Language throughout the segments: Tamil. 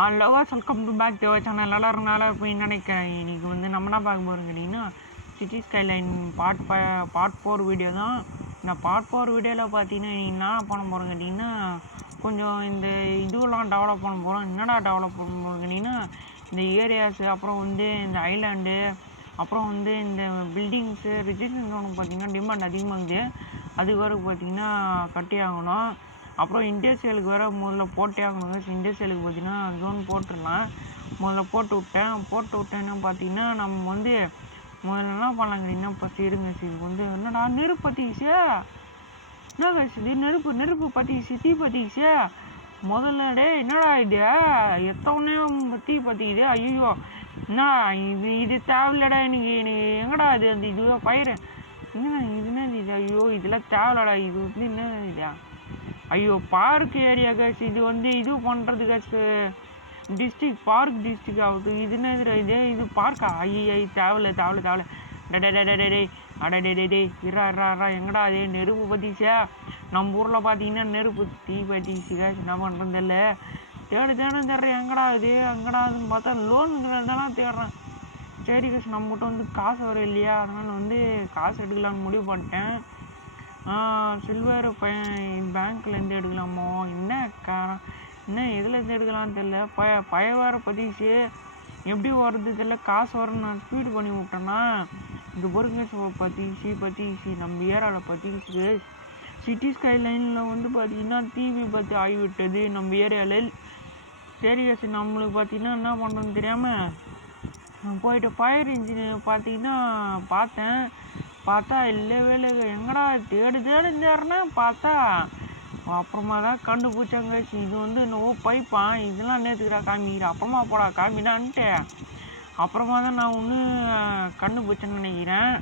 Hello welcome to back to channel. எல்லாரும் நல்லா இருப்பீங்கன்னு நினைக்கிறேன். இன்றைக்கி வந்து நம்ம என்ன பார்க்க போகிறோம் கேட்டிங்கன்னா, சிட்டி ஸ்கைலைன் பார்ட் 4 வீடியோ தான். இந்த பார்ட் 4 வீடியோவில் பார்த்தீங்கன்னா என்ன பண்ண போகிறோம் கேட்டிங்கன்னா, கொஞ்சம் இந்த இதுவெல்லாம் டெவலப் பண்ண போகிறோம். என்னடா டெவலப் பண்ண போகிறோம் கேட்டிங்கன்னா, இந்த ஏரியாஸு, அப்புறம் வந்து இந்த ஐலாண்டு, அப்புறம் வந்து இந்த பில்டிங்ஸு ரிஜிஸ்ட்ரேஷன் பார்த்திங்கன்னா டிமாண்ட் அதிகமாகுது. அதுக்கு வரைக்கும் பார்த்திங்கன்னா கட்டி ஆகணும். அப்புறம் இண்டஸ்ட்ரியலுக்கு வேறு முதல்ல போட்டே ஆகணுங்க. இண்டஸ்ட்ரியலுக்கு பார்த்தீங்கன்னா ஜோன் போட்டுடலாம். முதல்ல போட்டு விட்டேன்னு பார்த்தீங்கன்னா நம்ம வந்து முதல்ல என்ன பண்ணலாங்கிறீங்கன்னா ஃபஸ்ட்டு இருங்க. இதுக்கு வந்து என்னடா நெருப்பு பற்றிக்கிச்சு, என்ன கழிச்சுது நெருப்பு பற்றிக்கிச்சு, தீ பற்றிக்கிச்சு. முதல்ல என்னடா இது எத்தவொடனே தீ பற்றிக்குது, ஐயோ என்ன இது தேவையில்லடா எனக்கு எங்கடா இது அந்த இதுவே பயிர் என்ன இது, ஐயோ இதெல்லாம் தேவையில்லடா, இது வந்து என்ன இதா, ஐயோ பார்க் ஏரியா கேஸ், இது வந்து இது பண்ணுறது கேஸ் பார்க் டிஸ்ட்ரிக் ஆகுது. இது என்ன இது பார்க்கா, ஐயா தேவையில்ல டே அடடே இரா எங்கடா அதே நெருப்பு பற்றிச்சா. நம்ம ஊரில் பார்த்தீங்கன்னா நெருப்பு தீ பற்றிச்சு கேஸ், என்ன பண்ணுறது இல்லை. தேடுறேன் எங்கடா அதுன்னு பார்த்தா லோனுங்கிறது தானே தேடுறேன். சரி கேஸ், நம்மகிட்ட வந்து காசு வர இல்லையா, அதனால் வந்து காசு எடுக்கலான்னு முடிவு பண்ணிட்டேன். சில்வர் பேங்க்லேருந்து எடுக்கலாமோ, என்ன எதுலேருந்து எடுக்கலான்னு தெரில. வேறு பற்றிச்சு, எப்படி வருது தெரில. காசு வரணும் நான் ஸ்பீடு பண்ணி விட்டேன்னா இது பொறுங்க பற்றிச்சு நம்ம ஏரியாவில் பற்றிச்சு. சிட்டி ஸ்கைலைனில் வந்து பார்த்திங்கன்னா டிவி பற்றி ஆகிவிட்டது நம்ம ஏரியாவில். சரி கேஸ், நம்மளுக்கு பார்த்திங்கன்னா என்ன பண்ணுறதுன்னு தெரியாமல் போயிட்டு ஃபயர் இன்ஜின் பார்த்திங்கன்னா பார்த்தா இல்லவே இல்லை. எங்கடா தேடுறேன்னா பார்த்தா அப்புறமா தான் கண்டுபிடிச்சாங்க. இது வந்து இன்னும் பைப்பான், இதெல்லாம் நேற்றுக்கிறா காமிக்கிறேன், அப்புறமா போடா காமிடான்ட்டு அப்புறமா தான் நான் ஒன்று கண்டுபிடிச்சேன்னு நினைக்கிறேன்.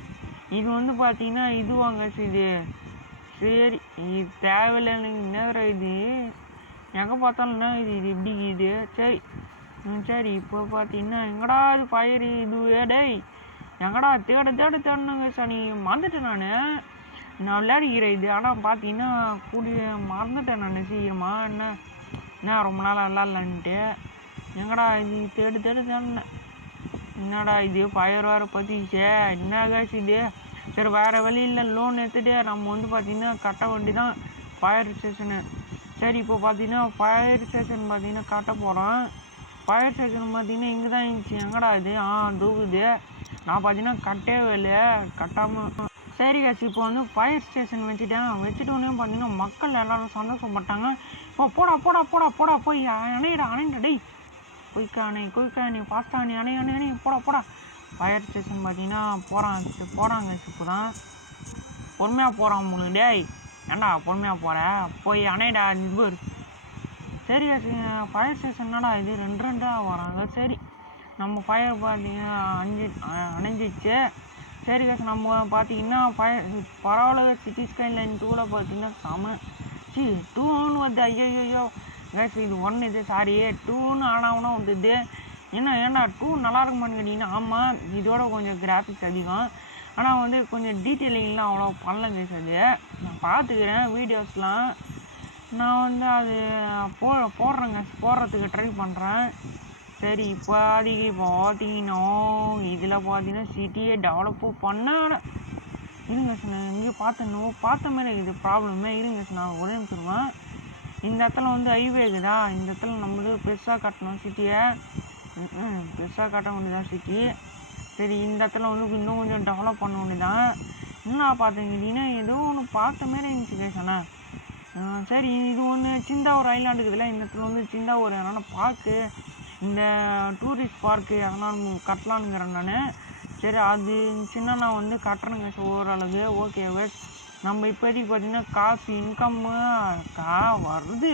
இது வந்து பார்த்தீங்கன்னா இது வாங்க இது. சரி இது தேவையில்லை நேரம், இது எங்கே பார்த்தாலும் என்ன இது எப்படி இது. சரி இப்போ பார்த்தீங்கன்னா எங்கடா இது பயிர் இது டேய், எங்கடா தேடணுங்க சார். நீ மறந்துட்டேன் நான் விளையாடிக்கிறேன் இது. ஆனால் பார்த்தீங்கன்னா மறந்துட்டேன் நான் சீக்கிரமா. என்ன ரொம்ப நாளாக விளாட்லான்ட்டு. எங்கடா இது தேடினேன். என்னடா இது ஃபயர் வேறு பற்றிச்சே, என்ன கேஸ் இது. சரி வேறு வழியில் லோன் எடுத்துகிட்டு நம்ம வந்து பார்த்திங்கன்னா கட்ட வேண்டி தான் ஃபயர் ஸ்டேஷனு. சரி இப்போ பார்த்தீங்கன்னா ஃபயர் ஸ்டேஷன் பார்த்திங்கன்னா கட்ட போகிறோம். ஃபயர் ஸ்டேஷன் பார்த்திங்கன்னா இங்கே தான் இருந்துச்சு. எங்கடா இது தூக்குது. நான் பார்த்தீங்கன்னா கட்டவே இல்லை, கட்டாமல். சரி காசு, இப்போ வந்து ஃபயர் ஸ்டேஷன் வச்சுட்டோன்னே பார்த்தீங்கன்னா மக்கள் எல்லோரும் சந்தோஷப்பட்டாங்க. இப்போ போடா போய் அணையிட டேய், குயிக்கா ஃபாஸ்ட்டாக அணை போடா. ஃபயர் ஸ்டேஷன் பார்த்தீங்கன்னா போகிறாங்க இப்போ தான் பொறுமையாக போகிறான் உங்களுக்கு. டேய் ஏண்டா பொறுமையாக போகிற, போய் அணைடா இது. சரி காசு, ஃபயர் ஸ்டேஷன்னாடா இது ரெண்டாக வராங்க. சரி நம்ம ஃபயர் பார்த்தீங்கன்னா அணைஞ்சிச்சு. சரி காசு, நம்ம பார்த்தீங்கன்னா பரவாயில்ல. சிட்டி ஸ்கைலைன் 2ல் பார்த்தீங்கன்னா செம 2ன்னு வந்து ஐயோ கேஸ், இது 1 இது சாரி 2ன்னு ஆனால் வந்தது. ஏன்டா 2 நல்லா இருக்குமான்னு கேட்டிங்கன்னா ஆமாம், இதோட கொஞ்சம் கிராஃபிக்ஸ் அதிகம், ஆனால் வந்து கொஞ்சம் டீட்டெயிலிங்லாம் அவ்வளோ பண்ணல கேஸ். அது நான் பார்த்துக்கிறேன் வீடியோஸ்லாம், நான் வந்து அது போடுறதுக்கு ட்ரை பண்ணுறேன். சரி இப்போ பார்த்தீங்கன்னா இதில் பார்த்தீங்கன்னா சிட்டியை டெவலப்பு பண்ண இருங்க சார். நான் எங்கேயோ பார்த்த மாதிரி இது ப்ராப்ளமே. இருங்க சார், நான் ஒரே நிமிஷம். இந்த இடத்துல வந்து ஹைவே இருக்குதா, இந்த இடத்துல நம்மளுக்கு பெருசாக கட்டணும் சிட்டியை, பெருசாக கட்ட வேண்டியதான் சிட்டி. சரி இந்த இடத்துல வந்து இன்னும் கொஞ்சம் டெவலப் பண்ண வேண்டியதான். என்ன பார்த்தீங்கன்னா ஏதோ ஒன்று பார்த்த மாரி இருந்துச்சு கேசண்ணா. சரி இது ஒன்று சின்ன ஒரு ஐலாண்டு இருக்குதுல்ல, இந்த இடத்துல வந்து சின்ன ஒரு என்னென்ன பார்க்கு, இந்த டூரிஸ்ட் பார்க்கு அதெல்லாம் கட்டலானுங்கிறேன் நான். சரி அது சின்ன நான் வந்து கட்டுறேங்க சார் ஓரளவுக்கு. ஓகே நம்ம இப்போதைக்கு பார்த்திங்கன்னா காசு இன்கம்மு வருது,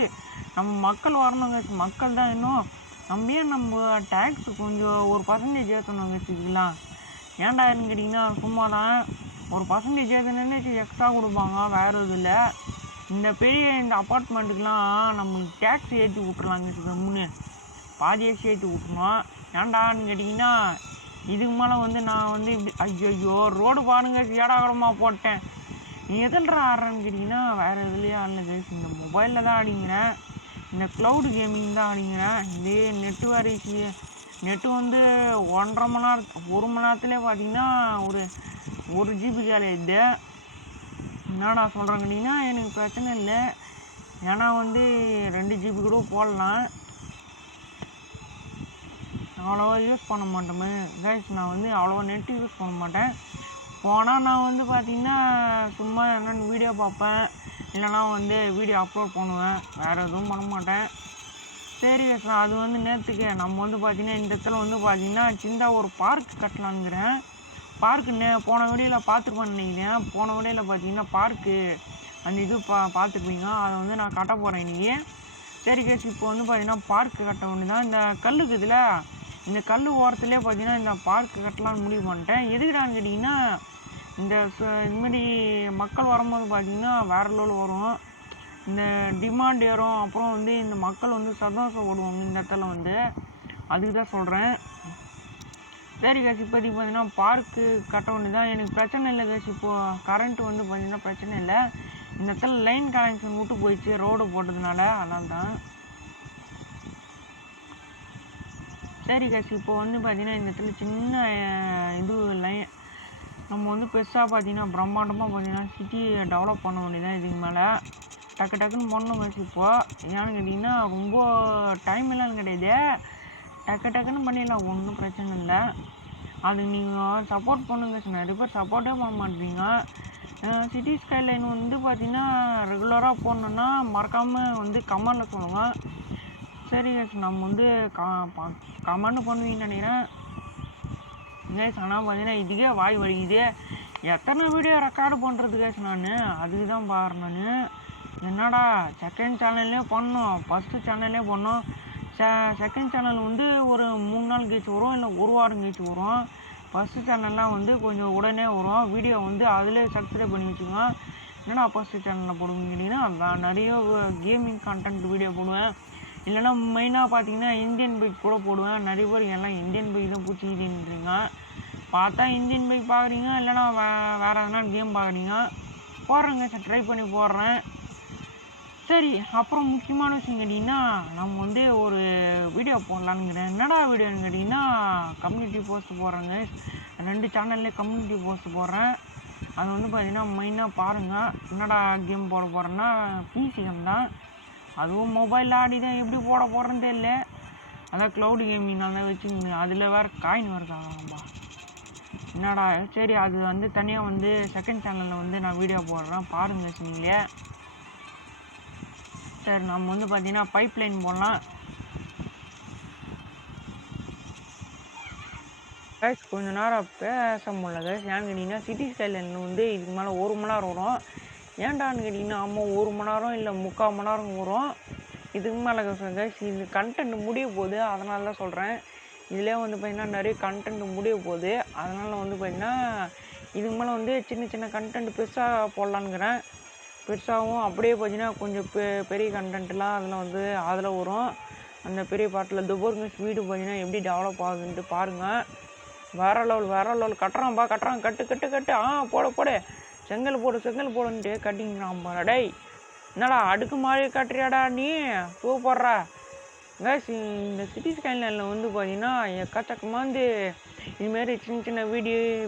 நம்ம மக்கள் வரணுங்க. மக்கள் தான் இன்னும் நம்ம டேக்ஸ் கொஞ்சம் ஒரு பர்சன்டேஜ் ஏற்றணுங்க இதுலாம். ஏன்டான்னு கேட்டிங்கன்னா சும்மா தான் ஒரு பர்சன்டேஜ் ஏற்றணுன்னு எக்ஸ்ட்ரா கொடுப்பாங்க, வேறு இது இல்லை. இந்த இந்த அப்பார்ட்மெண்ட்டுக்கெலாம் நம்மளுக்கு டேக்ஸ் ஏற்றி விட்றலாங்க கம்முன்னு, பாதியை சேர்த்து விட்ருணும். ஏன்டான்னு கேட்டிங்கன்னா இதுக்கு மேலே வந்து நான் வந்து இப்படி ஐயோ ரோடு பாருங்க ஏடாகடமாக போட்டேன். நீ எதில் ஆடுறேன்னு கேட்டிங்கன்னா வேறு எதுலேயே ஆடல கேஸ், இந்த மொபைலில் தான் அடிங்கிறேன். இந்த க்ளவுட் கேமிங் தான் ஆடிங்கிறேன். இதே நெட்டு வரைக்கு நெட்டு வந்து 1.5 மணி நேரம் 1 மணி நேரத்துலேயே பார்த்தீங்கன்னா ஒரு ஜிபி காலியாகிடுது. என்னடா சொல்கிறேன் கேட்டிங்கன்னா எனக்கு பிரச்சனை இல்லை. ஏன்னா வந்து 2 ஜிபி கூட போடலாம். அவ்வளோவா யூஸ் பண்ண மாட்டோமே கைஸ். நான் வந்து அவ்வளோவா நெட்டு யூஸ் பண்ண மாட்டேன். போனால் நான் வந்து பார்த்திங்கன்னா சும்மா என்னென்னு வீடியோ பார்ப்பேன், இல்லைனா வந்து வீடியோ அப்லோட் பண்ணுவேன். வேறு எதுவும் பண்ண மாட்டேன். சரி கைஸ், அது வந்து நேற்றுக்கு நம்ம வந்து பார்த்திங்கன்னா இந்த இடத்துல வந்து பார்த்திங்கன்னா சின்னதாக ஒரு பார்க் கட்டலான்னுங்கிறேன். பார்க்கு போன வீடியோவில் பார்த்துருப்பேன்னு நினைக்கிறேன். போன வீடியோவில் பார்த்திங்கன்னா பார்க்கு அந்த இது பார்த்துருப்பீங்க. அதை வந்து நான் கட்ட போகிறேன் இன்றைக்கி. சரி கைஸ், இப்போ வந்து பார்த்திங்கன்னா பார்க்கு கட்ட வேண்டியது தான். இந்த கல்லுக்கு இதில் இந்த கல் ஓரத்துலேயே பார்த்தீங்கன்னா இந்த பார்க்கு கட்டலான்னு முடிவு பண்ணிட்டேன். எதுக்குடான்னு கேட்டிங்கன்னா இதுமாரி மக்கள் வரும்போது பார்த்திங்கன்னா வேறு லெவல் வரும். இந்த டிமாண்ட் ஏறும். அப்புறம் வந்து இந்த மக்கள் வந்து சந்தோஷப்படுவாங்க இந்த இடத்துல வந்து. அதுக்கு தான் சொல்கிறேன். சரி கேஸ், இப்போதைக்கு பார்த்தீங்கன்னா பார்க்கு கட்ட வேண்டியதான். எனக்கு பிரச்சனை இல்லை கேஸ். இப்போது கரண்ட்டு வந்து பார்த்திங்கன்னா பிரச்சனை இல்லை. இந்த இடத்துல லைன் கனெக்ஷன் விட்டு போயிடுச்சு ரோடு போட்டதுனால, அதனால தான். சரி கேஸ், இப்போ வந்து பார்த்திங்கன்னா இந்த இடத்துல சின்ன இது லைன் நம்ம வந்து பெருசாக பார்த்திங்கன்னா பிரம்மாண்டமாக பார்த்திங்கன்னா சிட்டி டெவலப் பண்ண வேண்டியதான். இதுக்கு மேலே டக்குன்னு பண்ணணும் கேஸ். இப்போது ஏன்னு கேட்டிங்கன்னா ரொம்ப டைம் இல்லைன்னு கிடையாது. டக்குன்னு பண்ணிடலாம், ஒன்றும் பிரச்சனை இல்லை. அது நீங்கள் சப்போர்ட் பண்ணுங்க சார். நிறைய பேர் சப்போர்ட்டே பண்ண மாட்டேறீங்க. சிட்டி ஸ்கைலைன் வந்து பார்த்திங்கன்னா ரெகுலராக போடணுன்னா மறக்காமல் வந்து கமெண்டில் சொல்லுங்கள். சரி கேஸ், நம்ம வந்து கமெண்ட் பண்ணுவீங்கன்னு நினைக்கிறேன் கேஸ். ஆனால் பார்த்தீங்கன்னா இதுக்கே வாய் வலிக்குது. எத்தனை வீடியோ ரெக்கார்டு பண்ணுறது கேஸ் நான். அதுக்கு தான் பாருறேன் நான். என்னடா செகண்ட் சேனல்லே பண்ணோம், ஃபஸ்ட்டு சேனல்லே பண்ணோம். செகண்ட் சேனல் வந்து ஒரு 3 நாள் கழிச்சு வரும், இல்லை 1 வாரம் கழிச்சு வரும். ஃபஸ்ட்டு சேனல்லாம் வந்து கொஞ்சம் உடனே வரும். வீடியோ வந்து அதிலே சப்ஸ்கிரைப் பண்ணி வச்சுக்கோங்க. என்னடா ஃபஸ்ட்டு சேனலில் போடுவீங்க கேட்டிங்கன்னா நான் நிறைய கேமிங் கண்டென்ட் வீடியோ போடுவேன். இல்லைனா மெயினாக பார்த்தீங்கன்னா இந்தியன் பைக் கூட போடுவேன். நிறைய பேர் எல்லாம் இந்தியன் பைக் தான் பிடிச்சிக்கிட்டுன்றீங்க. பார்த்தா இந்தியன் பைக் பார்க்குறீங்க, இல்லைனா வேறு எதனா கேம் பார்க்குறீங்க. போடுறேங்க சார், ட்ரை பண்ணி போடுறேன். சரி, அப்புறம் முக்கியமான விஷயம் கேட்டிங்கன்னா நம்ம வந்து ஒரு வீடியோ போடலான்னுங்கிறேன். என்னடா வீடியோன்னு கேட்டிங்கன்னா கம்யூனிட்டி போஸ்ட் போடுறேங்க. 2 சேனல்லே கம்யூனிட்டி போஸ்ட் போடுறேன். அது வந்து பார்த்திங்கன்னா மெயினாக பாருங்கள். என்னடா கேம் போட போகிறேன்னா பிசி கேம் தான். அதுவும் மொபைலில் ஆடி தான் எப்படி போட போடுறேன்னு தெரியல. அதான் க்ளவுட் கேமிங் நான் தான் வச்சுக்கோங்க. அதில் வேறு காயின் வருதாங்கப்பா. என்னடா சரி, அது வந்து தனியாக வந்து செகண்ட் சேனலில் வந்து நான் வீடியோ போடுறேன், பாருங்கள் நீங்களே. சரி, நம்ம வந்து பார்த்திங்கன்னா பைப் லைன் போடலாம். கைஸ், கொஞ்சம் நேரம் பேச முடியல கைஸ். ஏன்னு கேட்டிங்கன்னா சிட்டி ஸ்கைலைன் வந்து இதுக்கு மேலே 1 மணி நேரம் வரும். ஏன்டான்னு கேட்டிங்கன்னா ஆமாம் 1 மணி நேரம் இல்லை 3/4 மணி நேரம் வரும். இதுக்கு மேலே கைஸ் இது கண்டென்ட் முடிய போகுது, அதனால தான் சொல்கிறேன். இதிலே வந்து பார்த்திங்கன்னா நிறைய கண்டென்ட் முடிய போகுது. அதனால் வந்து பார்த்திங்கன்னா இதுக்கு மேலே வந்து சின்ன கண்டென்ட் பெருசாக போடலான்னுக்கிறேன். பெருசாகவும் அப்படியே பார்த்திங்கன்னா கொஞ்சம் பெரிய கண்டென்ட்லாம் அதில் வரும். அந்த பெரிய பாட்டில் துபோருங்க வீடு பார்த்திங்கன்னா எப்படி டெவலப் ஆகுதுன்ட்டு பாருங்கள். வேறு லெவல் கட்டுறான். கட்டு போட செங்கல் போடுன்ட்டு கட்டிங்கிறான் பாரு. டேய், என்னடா அடுக்கு மாதிரி கட்டுறியாடா நீ, சூப்பர்ரா கைஸ். இந்த சிட்டி ஸ்கைலைனில் வந்து பார்த்திங்கன்னா எக்கச்சக்கமாக வந்து இதுமாரி சின்ன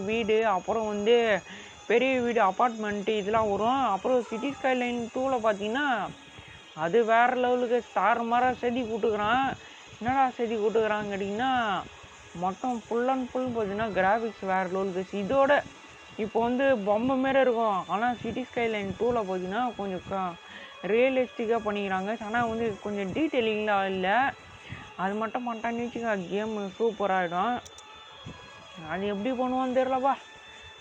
வீடு அப்புறம் வந்து பெரிய வீடு அப்பார்ட்மெண்ட்டு இதெல்லாம் வரும். அப்புறம் சிட்டி ஸ்கைலைன் 2ல் பார்த்திங்கன்னா அது வேறு லெவலுக்கு தாறுமாறாக செதி கூட்டுக்கிறான். என்னடா செதி கூட்டுக்கிறான்னு கேட்டிங்கன்னா மொத்தம் ஃபுல் அண்ட் ஃபுல் பார்த்திங்கன்னா கிராஃபிக்ஸ் வேறு லெவலுக்கு. இதோட இப்போ வந்து பொம்மை மாரி இருக்கும். ஆனால் சிட்டி ஸ்கைலைன் 2ல் பார்த்திங்கன்னா கொஞ்சம் ரியலிஸ்டிக்காக பண்ணிக்கிறாங்க. ஆனால் வந்து கொஞ்சம் டீட்டெயிலிங்லாம் இல்லை. அது மட்டும் பண்ணிட்டான்னு வச்சுக்கோ, கேமு சூப்பராகிடும். அது எப்படி பண்ணுவோன்னு தெரிலப்பா.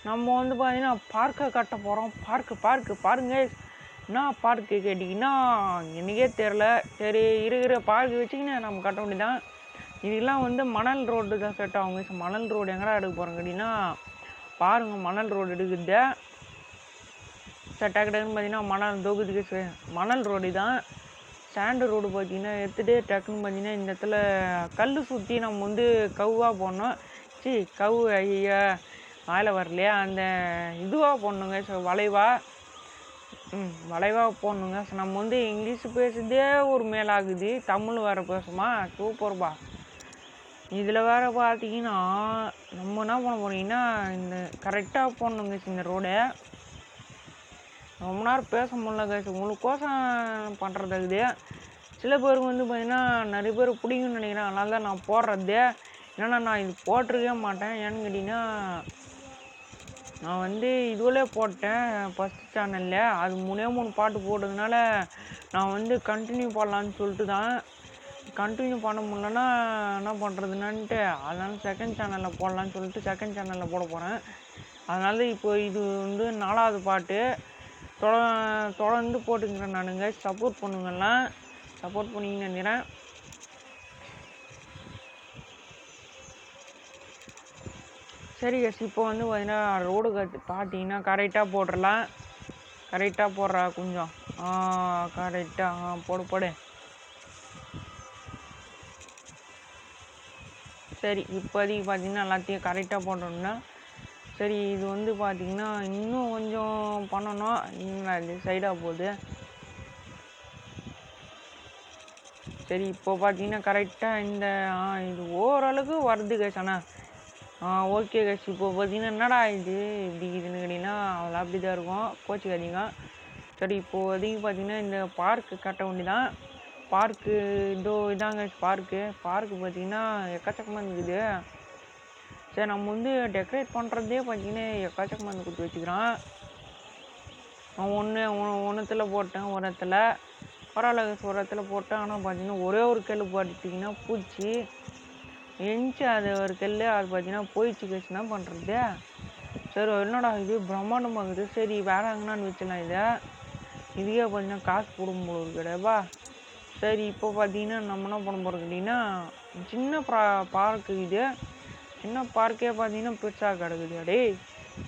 நம்ம வந்து பார்த்திங்கன்னா பார்க்கை கட்ட போகிறோம். பார்க்கு பாருங்க. என்ன பார்க்கு கேட்டிங்கன்னா எனக்கே தெரில. சரி, இருக்கிற பார்க்கு வச்சுக்கின்னு நம்ம கட்ட வேண்டியதான். இதுக்கெல்லாம் வந்து மணல் ரோடு தான் செட் ஆகும். மணல் ரோடு எங்கடா எடுக்க போகிறோம் கேட்டிங்கன்னா பாருங்கள், மணல் ரோடு எடுக்குது. டக்குன்னு பார்த்திங்கன்னா மணல் தொகுதிக்கு மணல் ரோடு தான். சாண்டு ரோடு பார்த்திங்கன்னா எடுத்துகிட்டு டக்குன்னு பார்த்திங்கன்னா இந்த இடத்துல கல் சுற்றி நம்ம வந்து கவ்வாக போடணும். ஐயா வாயில் வரலையா, அந்த இதுவாக போடணுங்க வளைவாக. வளைவாக போடணுங்க. நம்ம வந்து இங்கிலீஷ் பேசுறதே ஒரு மேலாகுது, தமிழ் வேறு பேசுமா, சூப்பர்பா. இதில் வேறு பார்த்தீங்கன்னா நம்ம என்ன பண்ண போறீங்கன்னா இந்த கரெக்டாக போடணுங்க இந்த ரோடை. ரொம்ப நேரம் பேச முடியல கைஸ், உங்களுக்கோசம் பண்ணுறது. சில பேருக்கு வந்து பார்த்தீங்கன்னா நிறைய பேர் பிடிக்கும்னு நினைக்கிறேன், அதனால தான் நான் போடுறது. ஏன்னா நான் இது போட்டிருக்கவே மாட்டேன். ஏன்னு கேட்டிங்கன்னா நான் வந்து இதுவிலே போட்டேன் ஃபஸ்ட் சேனலில், அது 3 பாட்டு போட்டதுனால நான் வந்து கண்டினியூ பண்ணலான்னு சொல்லிட்டு தான். கண்டினியூ பண்ண முடியலன்னா என்ன பண்ணுறதுனான்ட்டு அதனால செகண்ட் சேனலில் போடலான்னு சொல்லிட்டு செகண்ட் சேனலில் போட போகிறேன். அதனால இப்போ இது வந்து 4வது பாட்டு தொடர்ந்து போட்டுக்கிறேன் நானுங்க. சப்போர்ட் பண்ணுங்கலாம், சப்போர்ட் பண்ணிங்கன்னு நினைக்கிறேன். சரி கஸ், இப்போ வந்து பார்த்தீங்கன்னா ரோடு பார்த்தீங்கன்னா கரெக்டாக போட்டுடலாம். கரெக்டாக போடுறா கொஞ்சம், கரெக்டாக போடு. சரி இப்போதைக்கு பார்த்தீங்கன்னா எல்லாத்தையும் கரெக்டாக போட்டோம்னா சரி. இது வந்து பார்த்தீங்கன்னா இன்னும் கொஞ்சம் பண்ணணும், இன்னும் இது சைடாக போகுது. சரி இப்போ பார்த்தீங்கன்னா கரெக்டாக இந்த இது ஓரளவுக்கு வருது கைஸ். ஆனால் ஓகே கைஸ். இப்போ பார்த்தீங்கன்னா என்னடா இது இப்படி இதுன்னு கேட்டிங்கன்னா அதெல்லாம் அப்படி தான் இருக்கும், கோச்சிக்காதீங்க. சரி இப்போதைக்கு பார்த்தீங்கன்னா இந்த பார்க்கு கட்ட வேண்டிதான். பார்க்கு இதாங்க பார்க்கு பார்த்தீங்கன்னா எக்கச்சக்கமாக இருக்குது. சரி நம்ம வந்து டெக்கரேட் பண்ணுறதே பார்த்தீங்கன்னா எக்கச்சக்கமாக வந்து கொடுத்து வச்சுக்கிறான். ஒன்றுத்தில் போட்டேன், ஒரு இடத்துல பரவாயில்ல, ஒரு இடத்துல போட்டேன். ஆனால் பார்த்தீங்கன்னா ஒரே ஒரு கல் போட்டுட்டிங்கன்னா பூச்சி எஞ்சி அது ஒரு கல், அது பார்த்தீங்கன்னா போயிடுச்சு கேஸ். என்ன பண்ணுறது? சரி என்னடா இது பிரம்மாண்டமாகுது, சரி வேறு எங்கேனான்னு வச்சிடலாம் இதை. இதுக்கே பார்த்தீங்கன்னா காசு போடும் போல கிடையாப்பா. சரி இப்போ பார்த்தீங்கன்னா நம்ம என்ன பண்ண போகிறோம் கேட்டிங்கன்னா சின்ன பார்க்கு இது. சின்ன பார்க்கே பார்த்தீங்கன்னா பெருசாக கிடக்குது. அடே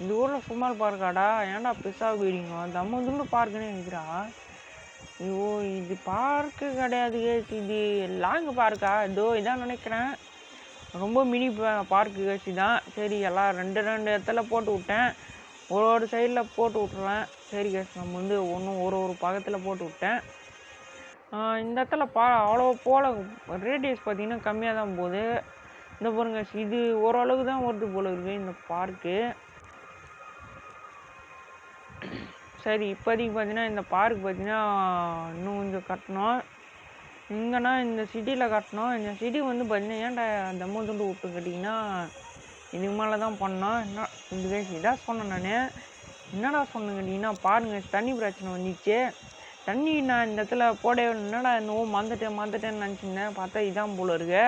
இந்த ஊரில் சும்மா பார்க்காடா, ஏன்டா பெருசாக போயிடுங்க, தம்ம பார்க்குன்னு நினைக்கிறா. ஐயோ இது பார்க்கு கிடையாது, இது லாங் பார்க்கா? இதோ இதான் நினைக்கிறேன், ரொம்ப மினி பார்க்கு கட்சி தான். சரி எல்லாம் ரெண்டு இடத்துல போட்டு விட்டேன், ஒரு சைடில் போட்டு விட்ருவேன். சரி கேஸ், நம்ம வந்து ஒரு பக்கத்தில் போட்டு விட்டேன். இந்த இடத்துல அவ்வளோ போல் ரேடியஸ் பார்த்தீங்கன்னா கம்மியாக தான் போகுது. இந்த பாருங்க, இது ஓரளவுக்கு தான் வருது போல இருக்குது இந்த பார்க்கு. சரி இப்போதைக்கு பார்த்தீங்கன்னா இந்த பார்க் பார்த்தீங்கன்னா இன்னும் கொஞ்சம் கட்டணும். இங்கன்னா இந்த சிட்டியில் கட்டணும். இந்த சிட்டி வந்து பார்த்தீங்கன்னா ஏன்டா தம்ம துண்டு விட்டு கட்டிங்கன்னா இதுக்கு மேலே தான் பண்ணோம். என்ன இந்த இதாக சொன்னேன் நான். என்னடா சொன்னேன் கேட்டிங்கன்னா பாருங்கள், தண்ணி பிரச்சனை வந்துச்சு. தண்ணி நான் இந்த இடத்துல போடவே என்னடா இன்னும் மறந்துட்டேன்னு நினச்சிருந்தேன். பார்த்தா இதான் போல இருக்கு.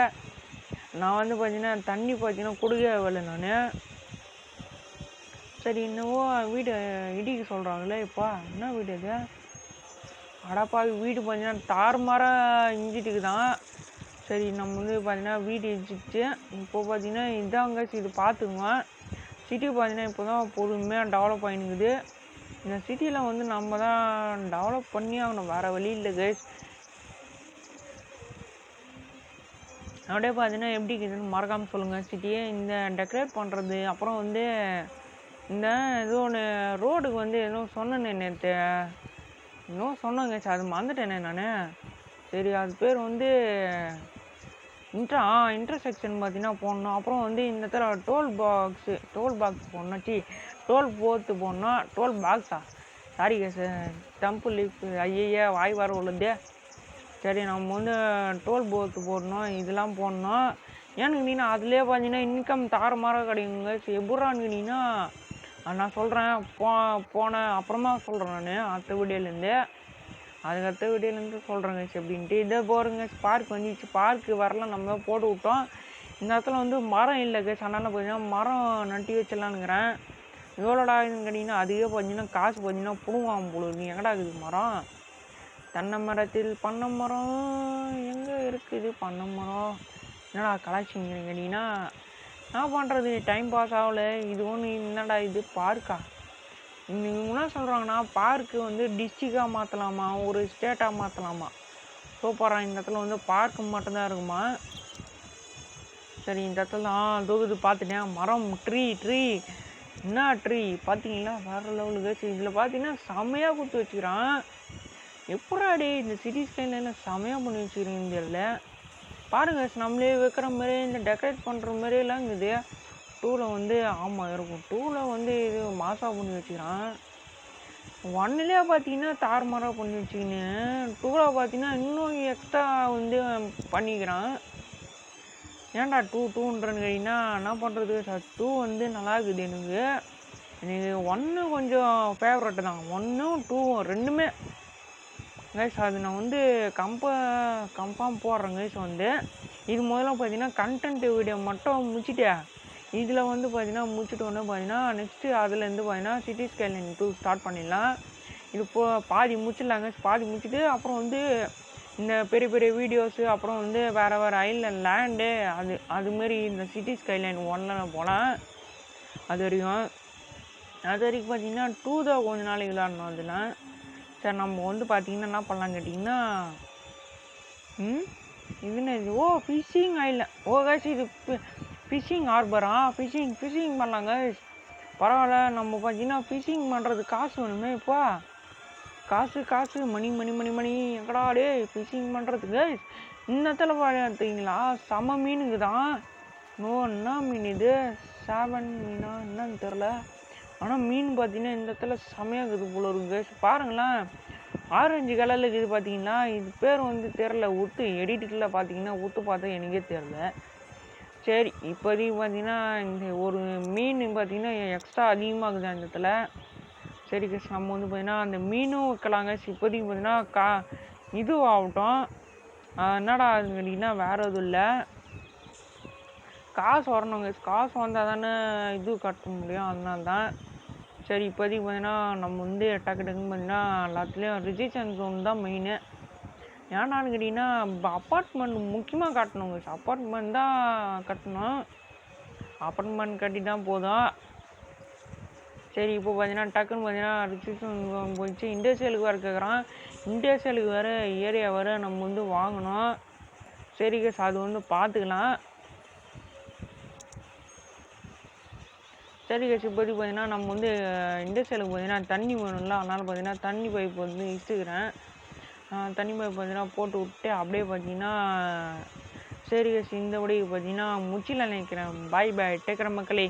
நான் வந்து பார்த்தீங்கன்னா தண்ணி பார்த்தீங்கன்னா கொடுக்கவே இல்லை நான். சரி என்னவோ வீடு இடிக்க சொல்கிறாங்களே இப்போ, என்ன வீடு இது? அடப்பா வீடு பார்த்தீங்கன்னா தாறுமாறாக இஞ்சிட்டுக்கு தான். சரி நம்ம வந்து பார்த்தீங்கன்னா வீடு இடிச்சிச்சு. இப்போ பார்த்தீங்கன்னா இதாங்க இது பார்த்துக்குங்க. சிட்டி பார்த்தீங்கன்னா இப்போ தான் பொறுமையாக டெவலப் ஆகினுக்குது. இந்த சிட்டியில் வந்து நம்ம தான் டெவலப் பண்ணி ஆகணும், வேறு வழி இல்லை கைஸ். அப்படியே பார்த்தீங்கன்னா எப்படி இருக்குதுன்னு மறக்காமல் சொல்லுங்கள் சிட்டியே. இந்த டெக்கரேட் பண்ணுறது அப்புறம் வந்து இந்த ஏதோ ஒன்று ரோடுக்கு வந்து ஏதோ சொன்னேனே நேற்று, இன்னும் சொன்னேங்க சார், அது மறந்துட்டேனே நான். சரி அது பேர் வந்து இன்டர்செக்ஷன் பார்த்தீங்கன்னா போடணும். அப்புறம் வந்து இந்த இடத்துல டோல் பாக்ஸ் போடணும். டோல் போத்து போடணும். டோல் பாக்ஸா, சாரி சார், டம்பு லீஃப், ஐயா வாய் வர உள்ளது. சரி நம்ம வந்து டோல் போத்து போடணும், இதெல்லாம் போடணும். ஏன்னு கேட்டிங்கன்னா அதுலேயே பார்த்தீங்கன்னா இன்கம் தாறுமாறாக கிடைக்குங்க. எப்படான்னு கேட்டிங்கன்னா நான் சொல்கிறேன், போன அப்புறமா சொல்கிறேன் நான், அடுத்த வீடியோலேருந்து. அடுத்த வீடியோலேருந்து சொல்கிறேங்க அப்படின்ட்டு. இதை போகிறேங்க பார்க் வந்துச்சு. பார்க்கு வரலாம் நம்ம போட்டு விட்டோம். இந்த இடத்துல வந்து மரம் இல்லை கேஸ், அதனால் பார்த்தீங்கன்னா மரம் நட்டி வச்சிடலான்னுங்கிறேன். எவ்வளோடா கேட்டிங்கன்னா அதுவே பார்த்தீங்கன்னா காசு பார்த்தீங்கன்னா புடுவாங்க போல இருக்கு. எங்கடா இருக்குது மரம்? தென்னை மரத்தில் பண்ணை மரம் எங்கே இருக்குது? பண்ணை மரம் என்னடா கலாய்ச்சிங்க கேட்டிங்கன்னா என்ன பண்ணுறது, டைம் பாஸ் ஆகலை. இது ஒன்று என்னடா இது பார்க்கா? இவங்க என்ன சொல்கிறாங்கன்னா பார்க்கு வந்து டிஸ்ட்ரிக்டாக மாற்றலாமா, ஒரு ஸ்டேட்டாக மாற்றலாமா. சூப்பராக இந்த இடத்துல வந்து பார்க்கு மட்டும்தான் இருக்குமா. சரி இந்த இடத்துல தொகுது பார்த்துட்டேன். மரம் ட்ரீ என்ன ட்ரீ பார்த்தீங்களா வேறு லெவலுக்கு. இதில் பார்த்தீங்கன்னா செமையாக கொடுத்து வச்சுக்கிறான். எப்படாடி இந்த சிட்டி ஸ்டைலில் செமையாக பண்ணி வச்சுக்கிறீங்க தெரியல. பாருங்கள் நம்மளே வைக்கிற மாதிரி இந்த டெக்கரேட் பண்ணுற மாதிரியெல்லாம் இருக்குது. டூவில் வந்து ஆமாம் இருக்கும். டூவில் வந்து இது மாசாக பண்ணி வச்சுக்கிறான். ஒன்னுலேயே பார்த்தீங்கன்னா தாறுமாறாக பண்ணி வச்சுக்கின்னு டூவில் பார்த்தீங்கன்னா இன்னும் எக்ஸ்ட்ரா வந்து பண்ணிக்கிறான். ஏன்டா டூன்றன்னு கேட்டிங்கன்னா என்ன பண்ணுறது சார். டூ வந்து நல்லா இருக்குது எனக்கு ஒன்று கொஞ்சம் ஃபேவரட்டு தான். ஒன்றும் டூவும் ரெண்டுமே கைஸ். அது நான் வந்து கன்ஃபார்ம் போடுறேன் கைஸ். வந்து இது முதல்ல பார்த்தீங்கன்னா கண்டென்ட் வீடியோ மட்டும் முடிச்சுட்டேன். இதில் வந்து பார்த்தீங்கன்னா முடிச்சுட்டு ஒன்று பார்த்தீங்கன்னா நெக்ஸ்ட்டு அதுலேருந்து பார்த்தீங்கன்னா சிட்டி ஸ்கைலைன் 2 ஸ்டார்ட் பண்ணிடலாம். இது பாதி முடிச்சிடலாங்க. பாதி முடிச்சுட்டு அப்புறம் வந்து இந்த பெரிய பெரிய வீடியோஸு அப்புறம் வந்து வேறு ஐலண்ட் லேண்டு அதுமாரி இந்த சிட்டி ஸ்கைலைன் 1 போகலாம். அது வரைக்கும் பார்த்தீங்கன்னா 2 தான் கொஞ்ச நாளைக்கு விளாடணும். அதில் சரி நம்ம வந்து பார்த்தீங்கன்னா என்ன பண்ணலான்னு கேட்டிங்கன்னா இதுன்னு ஓ ஃபிஷிங் ஐலண்ட். ஓ கைஸ் இது ஃபிஷிங் ஹார்பரா. ஃபிஷிங் பண்ணலாங்க. பரவாயில்ல. நம்ம பார்த்தீங்கன்னா ஃபிஷிங் பண்ணுறது காசு வேணுமே. இப்போ காசு மணி எங்கடா டே ஃபிஷிங் பண்ணுறதுக்கு. இந்த இடத்துல பார்த்தீங்களா செம மீனுக்கு தான். என்ன மீன் இது 7 மீனா என்னன்னு தெரில. ஆனால் மீன் பார்த்தீங்கன்னா இந்த இடத்துல செமையாக இருக்குது போல இருக்குது. பாருங்களேன் ஆரஞ்சு கலரில் இருக்குது பார்த்தீங்கன்னா. இது பேர் வந்து தெரில. எடிட்டில் பார்த்தீங்கன்னா பார்த்தா எனக்கே தெரில. சரி இப்போதைக்கு பார்த்தீங்கன்னா இந்த ஒரு மீன் பார்த்தீங்கன்னா எக்ஸ்ட்ரா அதிகமாகுது அந்த இடத்துல. சரி கேஸ் நம்ம வந்து பார்த்தீங்கன்னா அந்த மீனும் வைக்கலாங்க. இப்போதைக்கு பார்த்தீங்கன்னா இது ஆகட்டும். என்னடா அதுன்னு கேட்டிங்கன்னா வேறு எதுவும் இல்லை. காசு வரணுங்க. காசு வந்தால் தானே இது கட்ட முடியும். அதனால தான் சரி இப்போதைக்கு பார்த்தீங்கன்னா நம்ம வந்து டக்குன்னு பார்த்தீங்கன்னா எல்லாத்துலேயும் ரிஜிஸ்ட்ரேஷன் ஜோன் தான் மெயினு. ஏன்னான்னு கேட்டிங்கன்னா அப்பார்ட்மெண்ட் முக்கியமாக கட்டணுங்க. அப்பார்ட்மெண்ட் தான் கட்டணும். அப்பார்ட்மெண்ட் கட்டி தான் போதும். சரி இப்போ பார்த்தீங்கன்னா டக்குன்னு பார்த்தீங்கன்னா ரிஜிஸ்ட்ரேஷன் போயிடுச்சு. இண்டஸ்ட்ரியலுக்கு வேறு கேட்குறான். இண்டஸ்ட்ரியலுக்கு வேறு ஏரியா வேறு நம்ம வந்து வாங்கணும். சரி கேஸ் அது வந்து பார்த்துக்கலாம். சரி கேஸ் இப்போதைக்கு பார்த்தீங்கன்னா நம்ம வந்து இண்டஸ்ட்ரியலுக்கு பார்த்தீங்கன்னா தண்ணி வேணும்ல. அதனால் பார்த்தீங்கன்னா தண்ணி பைப் வந்து இழுத்துக்கிறேன். தண்ணி பைப் பார்த்தீங்கன்னா போட்டு விட்டு அப்படியே பார்த்தீங்கன்னா சரி கேஸ் இந்த வழிக்கு பார்த்தீங்கன்னா முச்சில நினைக்கிறேன். பாய் டேக்கிற மக்களே.